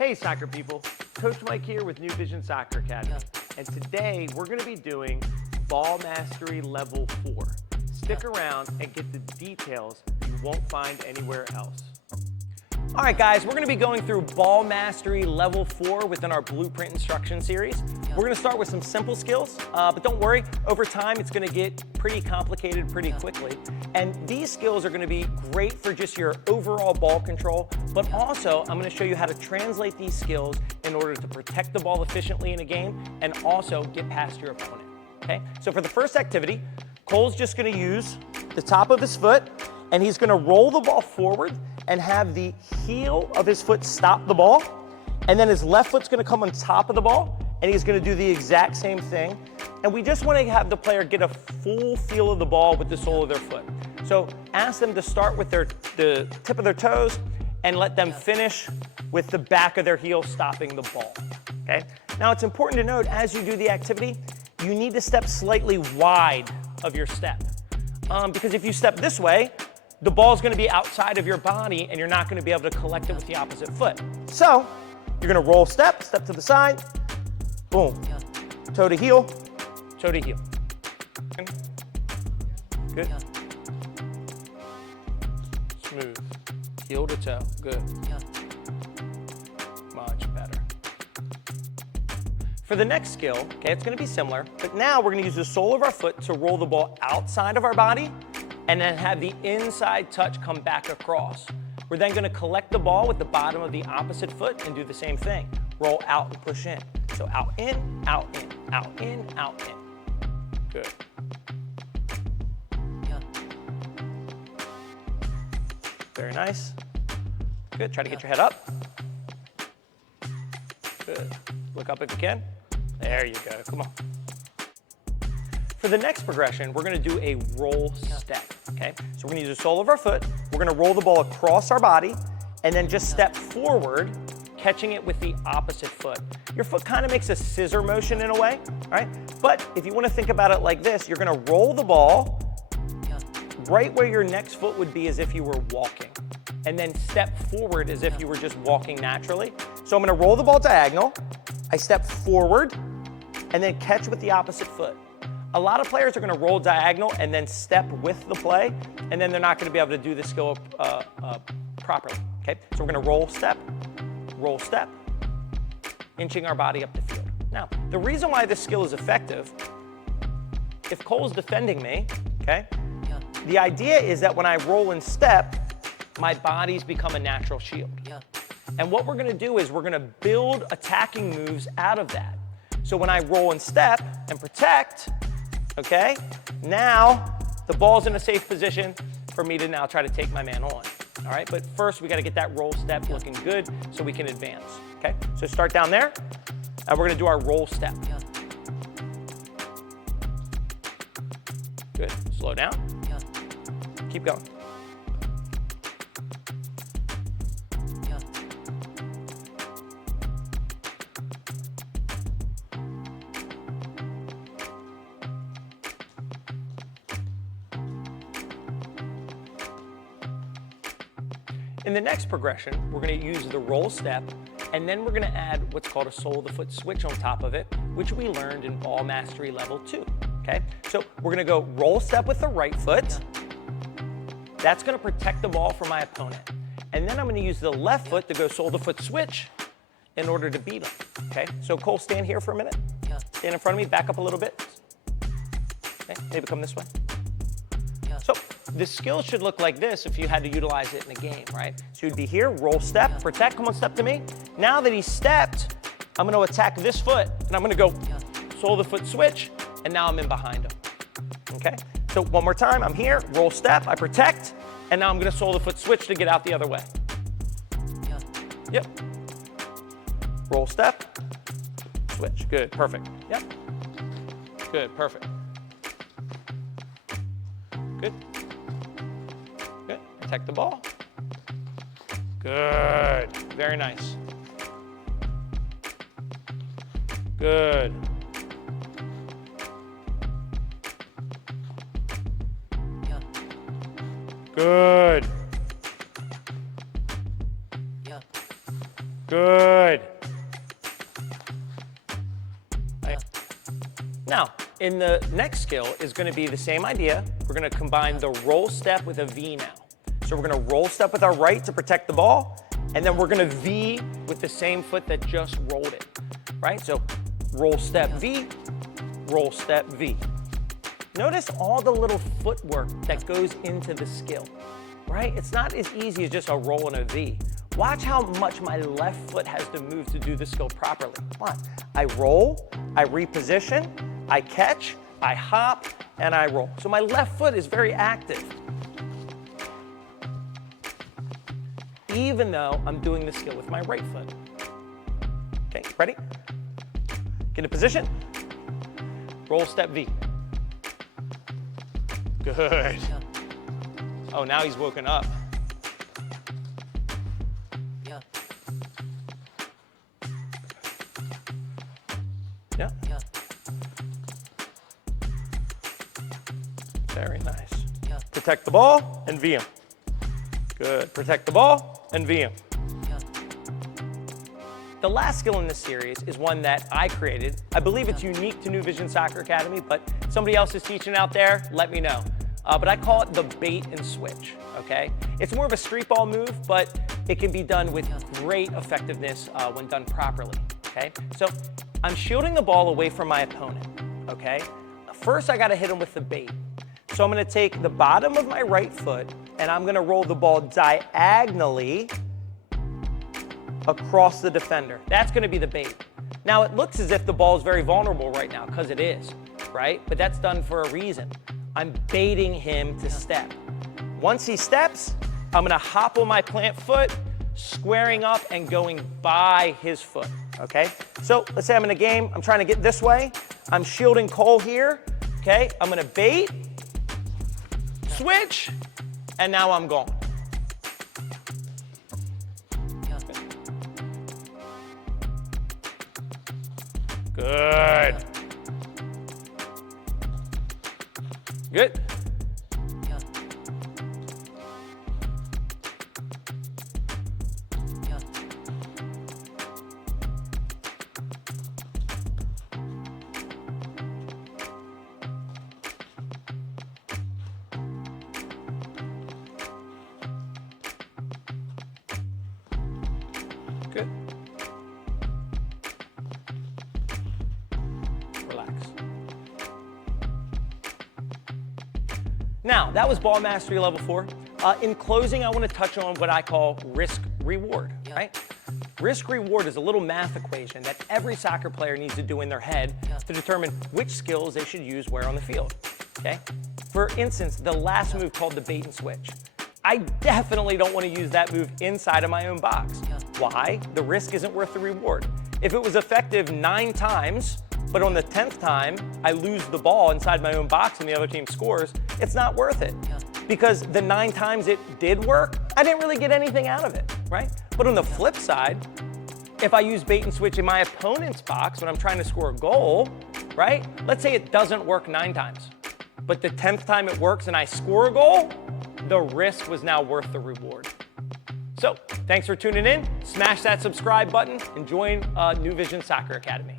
Hey soccer people, Coach Mike here with New Vision Soccer Academy. And today we're going to be doing Ball Mastery Level 4. Stick around and get the details you won't find anywhere else. All right guys, we're going to be going through Ball Mastery Level 4 within our Blueprint Instruction Series. We're going to start with some simple skills, but don't worry, over time it's going to get pretty complicated pretty quickly. And these skills are going to be great for just your overall ball control, but also I'm going to show you how to translate these skills in order to protect the ball efficiently in a game and also get past your opponent. Okay? So for the first activity, Cole's just going to use the top of his foot and he's going to roll the ball forward and have the heel of his foot stop the ball, and then his left foot's going to come on top of the ball and he's going to do the exact same thing. And we just want to have the player get a full feel of the ball with the sole of their foot. So ask them to start with the tip of their toes and let them finish with the back of their heel stopping the ball. Okay? Now it's important to note as you do the activity, you need to step slightly wide of your step. Because if you step this way, the ball's going to be outside of your body and you're not going to be able to collect it with the opposite foot. So you're going to roll step to the side, boom, toe to heel, toe to heel. Good. Smooth. Heel to toe. Good. Much better. For the next skill, okay, it's going to be similar, but now we're going to use the sole of our foot to roll the ball outside of our body and then have the inside touch come back across. We're then going to collect the ball with the bottom of the opposite foot and do the same thing. Roll out and push in. So out, in, out, in, out, in, out, in. Good. Very nice. Good. Try to get your head up. Good. Look up if you can. There you go. Come on. For the next progression, we're going to do a roll step. Okay? So we're going to use the sole of our foot. We're going to roll the ball across our body and then just step forward, catching it with the opposite foot. Your foot kind of makes a scissor motion in a way, all right? But if you want to think about it like this, you're going to roll the ball right where your next foot would be as if you were walking, and then step forward as if you were just walking naturally. So I'm going to roll the ball diagonal, I step forward, and then catch with the opposite foot. A lot of players are going to roll diagonal and then step with the play, and then they're not going to be able to do the skill properly, okay? So we're going to roll step, inching our body up the field. Now, the reason why this skill is effective, if Cole's defending me, okay, the idea is that when I roll and step, my body's become a natural shield. And what we're going to do is we're going to build attacking moves out of that. So when I roll and step and protect, okay, now the ball's in a safe position for me to now try to take my man on. All right, but first we got to get that roll step looking good so we can advance. Okay, so start down there, and we're going to do our roll step. Good. Slow down. Keep going. In the next progression, we're going to use the roll step, and then we're going to add what's called a sole of the foot switch on top of it, which we learned in Ball Mastery Level 2. Okay, so we're going to go roll step with the right foot. That's going to protect the ball from my opponent. And then I'm going to use the left foot to go sole of the foot switch in order to beat him. Okay, so Cole, stand here for a minute. Stand in front of me, back up a little bit. Okay, maybe come this way. So the skill should look like this if you had to utilize it in a game, right? So you'd be here, roll step, protect, come on, step to me. Now that he's stepped, I'm going to attack this foot, and I'm going to go sole of the foot switch, and now I'm in behind him. Okay? So one more time, I'm here, roll step, I protect, and now I'm going to sole the foot switch to get out the other way. Yep. Roll step, switch. Good, perfect. Yep. Good, perfect. Good. Good. Protect the ball. Good. Very nice. Good. Good. Good. Now, in the next skill is going to be the same idea. We're going to combine the roll step with a V now. So we're going to roll step with our right to protect the ball, and then we're going to V with the same foot that just rolled it, right? So roll step V, roll step V. Notice all the little footwork that goes into the skill, right? It's not as easy as just a roll and a V. Watch how much my left foot has to move to do the skill properly. Watch. I roll, I reposition, I catch, I hop, and I roll. So my left foot is very active, even though I'm doing the skill with my right foot. Okay, ready? Get in position. Roll step V. Good. Oh, now he's woken up. Yeah. Very nice. Protect the ball and V him. Good. Protect the ball and V him. The last skill in this series is one that I created. I believe it's unique to New Vision Soccer Academy, but somebody else is teaching out there, let me know. But I call it the bait and switch, okay? It's more of a street ball move, but it can be done with great effectiveness when done properly, okay? So I'm shielding the ball away from my opponent, okay? First, I gotta hit him with the bait. So I'm gonna take the bottom of my right foot and I'm gonna roll the ball diagonally across the defender. That's gonna be the bait. Now it looks as if the ball is very vulnerable right now, because it is, right? But that's done for a reason. I'm baiting him to step. Once he steps, I'm gonna hop on my plant foot, squaring up and going by his foot, okay? So let's say I'm in a game, I'm trying to get this way. I'm shielding Cole here, okay? I'm gonna bait, switch, and now I'm gone. Good. Good. Good. Relax. Now, that was ball mastery level 4. In closing, I want to touch on what I call risk reward, right? Risk reward is a little math equation that every soccer player needs to do in their head to determine which skills they should use where on the field, okay? For instance, the last move called the bait and switch. I definitely don't want to use that move inside of my own box. Why? The risk isn't worth the reward. If it was effective 9 times, but on the 10th time, I lose the ball inside my own box and the other team scores, it's not worth it. Because the 9 times it did work, I didn't really get anything out of it, right? But on the flip side, if I use bait and switch in my opponent's box when I'm trying to score a goal, right? Let's say it doesn't work 9 times, but the 10th time it works and I score a goal, the risk was now worth the reward. So, thanks for tuning in. Smash that subscribe button and join New Vision Soccer Academy.